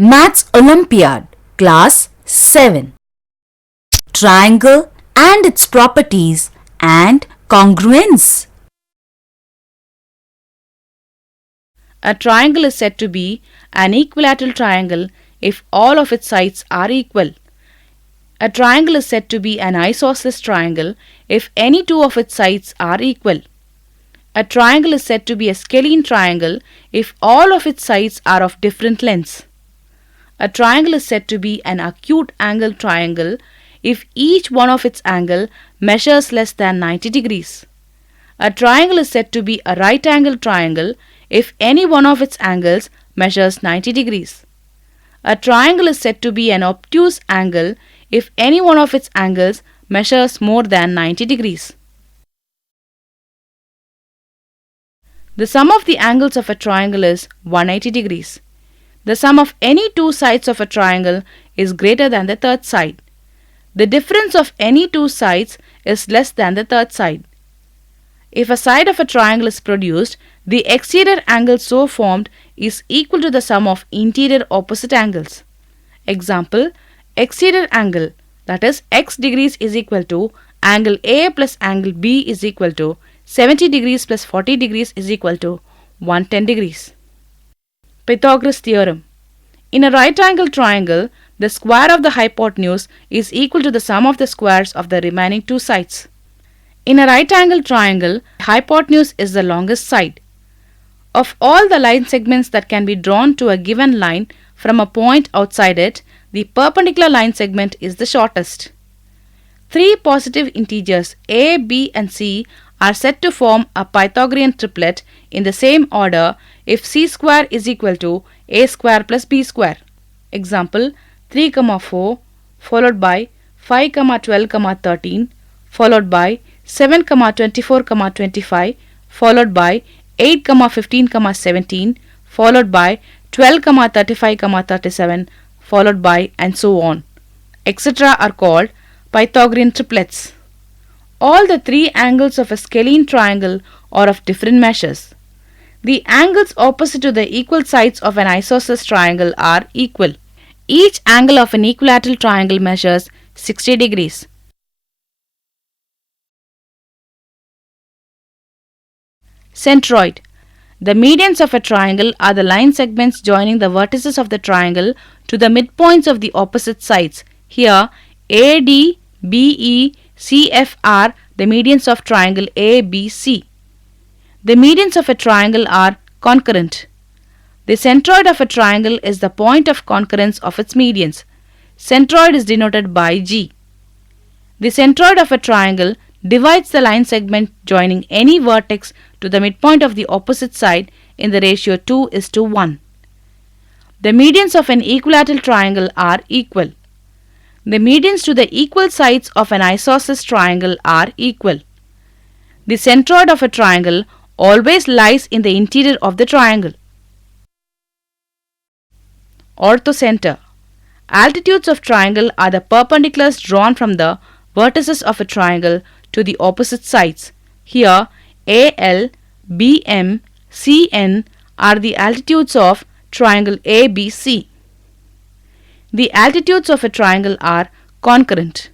Maths Olympiad, Class 7. Triangle and its properties and congruence. A triangle is said to be an equilateral triangle if all of its sides are equal. A triangle is said to be an isosceles triangle if any two of its sides are equal. A triangle is said to be a scalene triangle if all of its sides are of different lengths. A triangle is said to be an acute angle triangle if each one of its angle measures less than 90 degrees. A triangle is said to be a right angle triangle if any one of its angles measures 90 degrees. A triangle is said to be an obtuse angle if any one of its angles measures more than 90 degrees. The sum of the angles of a triangle is 180 degrees. The sum of any two sides of a triangle is greater than the third side. The difference of any two sides is less than the third side. If a side of a triangle is produced, the exterior angle so formed is equal to the sum of interior opposite angles. Example, exterior angle, that is x degrees, is equal to angle A plus angle B is equal to 70 degrees plus 40 degrees is equal to 110 degrees. Pythagoras theorem. In a right angle triangle, the square of the hypotenuse is equal to the sum of the squares of the remaining two sides. In a right angle triangle, hypotenuse is the longest side. Of all the line segments that can be drawn to a given line from a point outside it, the perpendicular line segment is the shortest. Three positive integers a, b and c are said to form a Pythagorean triplet in the same order if c square is equal to a square plus b square. Example, 3, 4 followed by 5, 12, 13 followed by 7, 24, 25 followed by 8, 15, 17 followed by 12, 35, 37 followed by and so on, etc. are called Pythagorean triplets. All the three angles of a scalene triangle are of different measures. The angles opposite to the equal sides of an isosceles triangle are equal. Each angle of an equilateral triangle measures 60 degrees. Centroid. The medians of a triangle are the line segments joining the vertices of the triangle to the midpoints of the opposite sides. Here, AD, BE, CF are the medians of triangle ABC. The medians of a triangle are concurrent. The centroid of a triangle is the point of concurrence of its medians. Centroid is denoted by G. The centroid of a triangle divides the line segment joining any vertex to the midpoint of the opposite side in the ratio 2:1. The medians of an equilateral triangle are equal. The medians to the equal sides of an isosceles triangle are equal. The centroid of a triangle always lies in the interior of the triangle. Orthocenter. Altitudes of triangle are the perpendiculars drawn from the vertices of a triangle to the opposite sides. Here, AL, BM, CN are the altitudes of triangle ABC. The altitudes of a triangle are concurrent.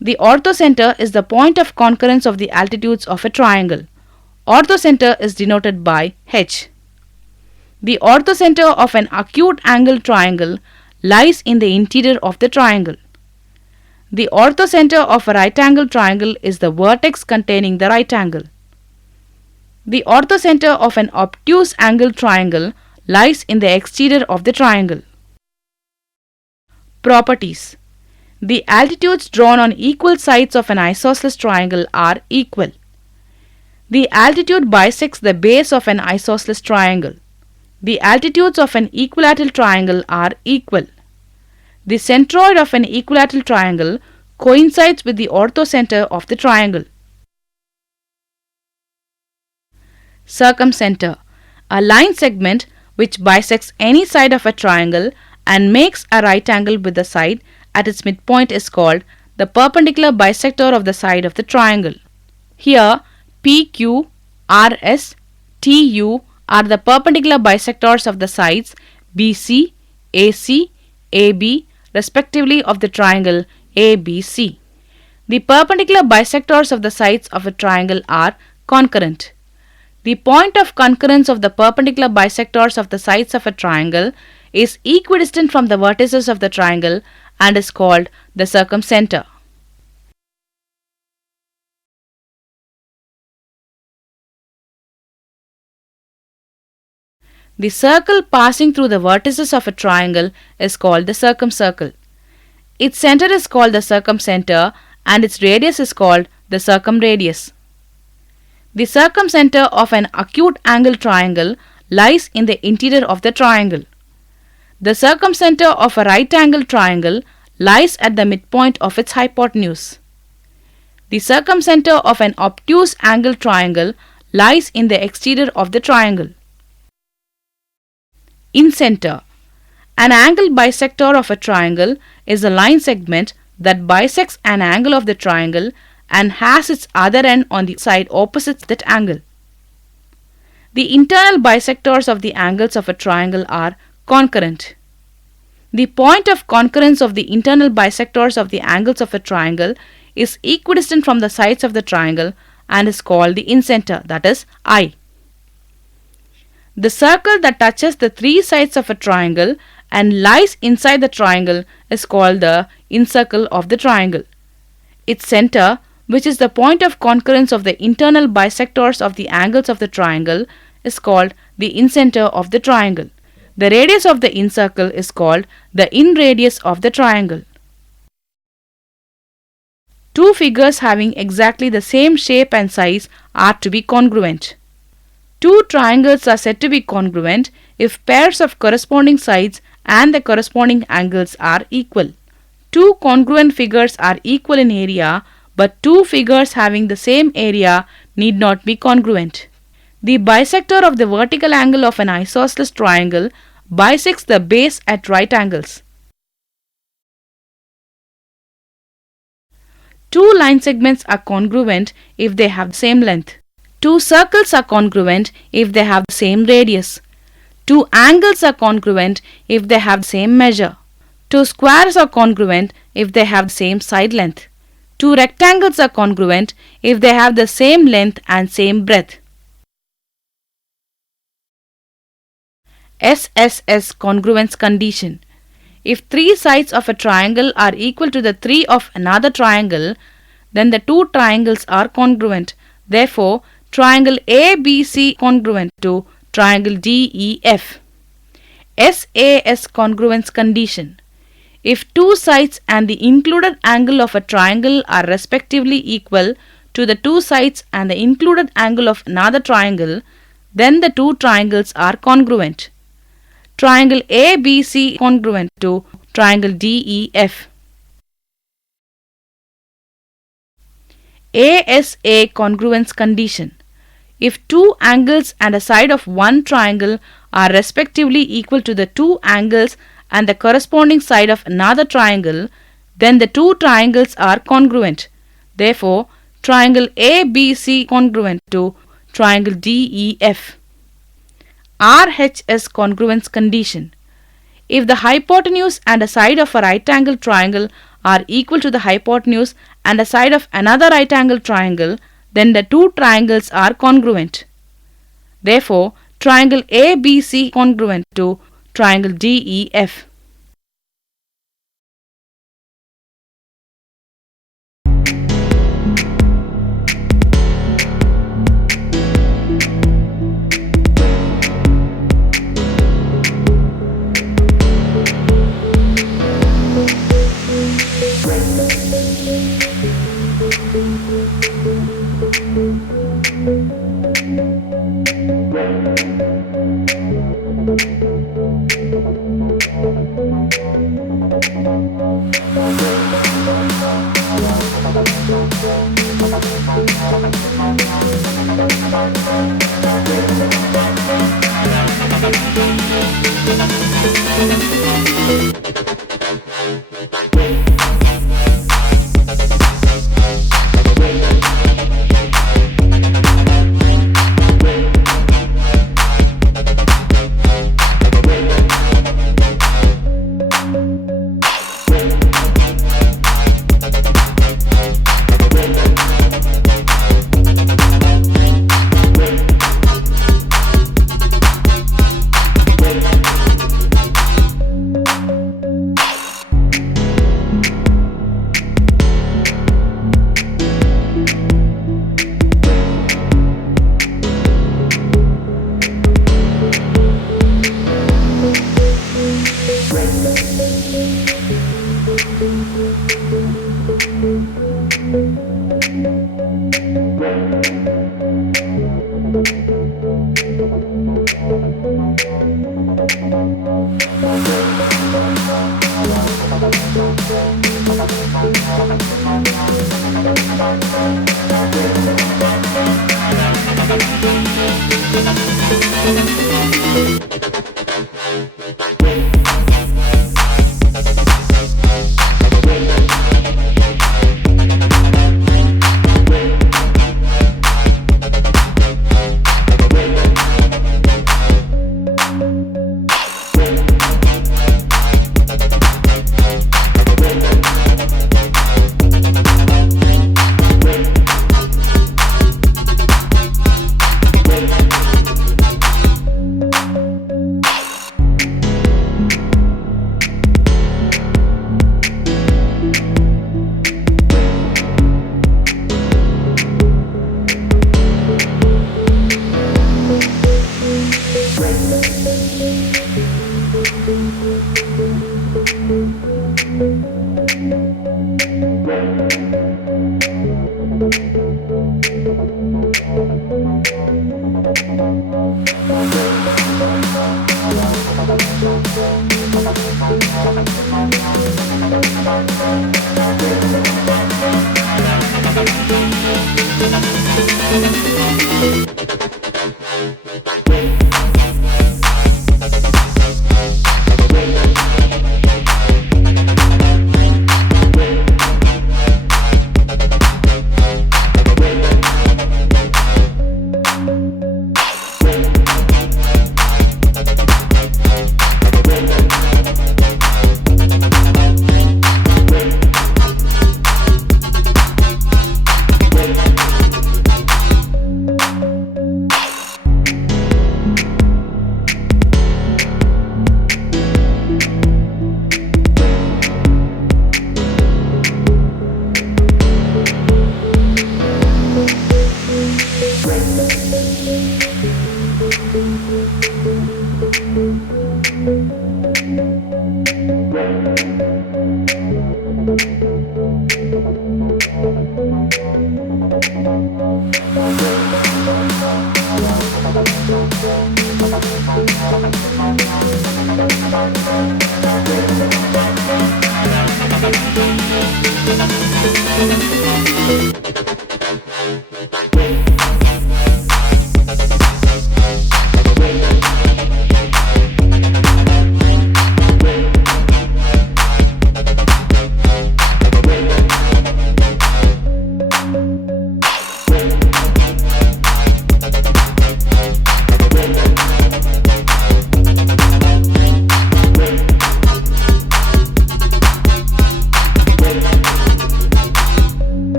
The orthocenter is the point of concurrence of the altitudes of a triangle. Orthocenter is denoted by H. The orthocenter of an acute angle triangle lies in the interior of the triangle. The orthocenter of a right angle triangle is the vertex containing the right angle. The orthocenter of an obtuse angle triangle lies in the exterior of the triangle. Properties. The altitudes drawn on equal sides of an isosceles triangle are equal. The altitude bisects the base of an isosceles triangle. The altitudes of an equilateral triangle are equal. The centroid of an equilateral triangle coincides with the orthocenter of the triangle. Circumcenter. A line segment which bisects any side of a triangle and makes a right angle with the side at its midpoint is called the perpendicular bisector of the side of the triangle. Here, PQ, RS, TU are the perpendicular bisectors of the sides BC, AC, AB respectively of the triangle ABC. The perpendicular bisectors of the sides of a triangle are concurrent. The point of concurrence of the perpendicular bisectors of the sides of a triangle is equidistant from the vertices of the triangle and is called the circumcenter. The circle passing through the vertices of a triangle is called the circumcircle. Its center is called the circumcenter and its radius is called the circumradius. The circumcenter of an acute angle triangle lies in the interior of the triangle. The circumcenter of a right angle triangle lies at the midpoint of its hypotenuse. The circumcenter of an obtuse angle triangle lies in the exterior of the triangle. Incenter. An angle bisector of a triangle is a line segment that bisects an angle of the triangle and has its other end on the side opposite that angle. The internal bisectors of the angles of a triangle are concurrent. The point of concurrence of the internal bisectors of the angles of a triangle is equidistant from the sides of the triangle and is called the incenter, that is I. The circle that touches the three sides of a triangle and lies inside the triangle is called the incircle of the triangle. Its center, which is the point of concurrence of the internal bisectors of the angles of the triangle, is called the incenter of the triangle. The radius of the incircle is called the inradius of the triangle. Two figures having exactly the same shape and size are to be congruent. Two triangles are said to be congruent if pairs of corresponding sides and the corresponding angles are equal. Two congruent figures are equal in area, but two figures having the same area need not be congruent. The bisector of the vertical angle of an isosceles triangle bisects the base at right angles. Two line segments are congruent if they have the same length. Two circles are congruent if they have the same radius. Two angles are congruent if they have the same measure. Two squares are congruent if they have the same side length. Two rectangles are congruent if they have the same length and same breadth. Sss Congruence Condition. If three sides of a triangle are equal to the three of another triangle, then the two triangles are congruent. Therefore, triangle ABC congruent to triangle DEF. Sas Congruence Condition. If two sides and the included angle of a triangle are respectively equal to the two sides and the included angle of another triangle, then the two triangles are congruent. Triangle ABC congruent to triangle DEF. ASA Congruence Condition. If two angles and a side of one triangle are respectively equal to the two angles and the corresponding side of another triangle, then the two triangles are congruent. Therefore, triangle ABC congruent to triangle DEF. RHS Congruence Condition. If the hypotenuse and a side of a right angle triangle are equal to the hypotenuse and a side of another right angle triangle, then the two triangles are congruent. Therefore, triangle ABC congruent to triangle DEF.